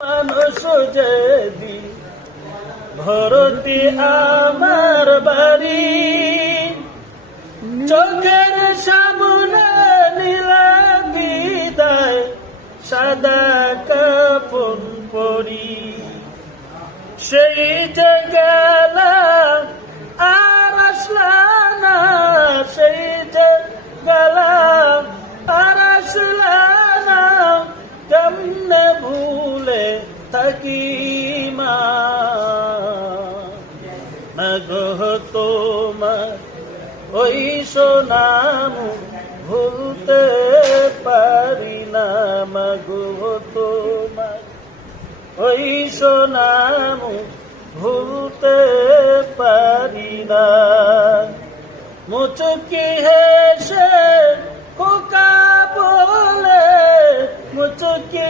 মানুষ যেদিন ভরতি আমার বাড়ি, চোখের সামনে নীলা বিদায় সাদা কাপন পরি, সেই যে গেলাম আর আসলাম না, সেই যে গেলাম আর আসলাম না, কেমনে ভুলে থাকি মা গো তোমার ওই সোনাম ভুলতে পারি না, মাগো তোমার ওই সোনাম ভুলতে পারি না। মুচকি হেসে খোকা বলে, মুচকি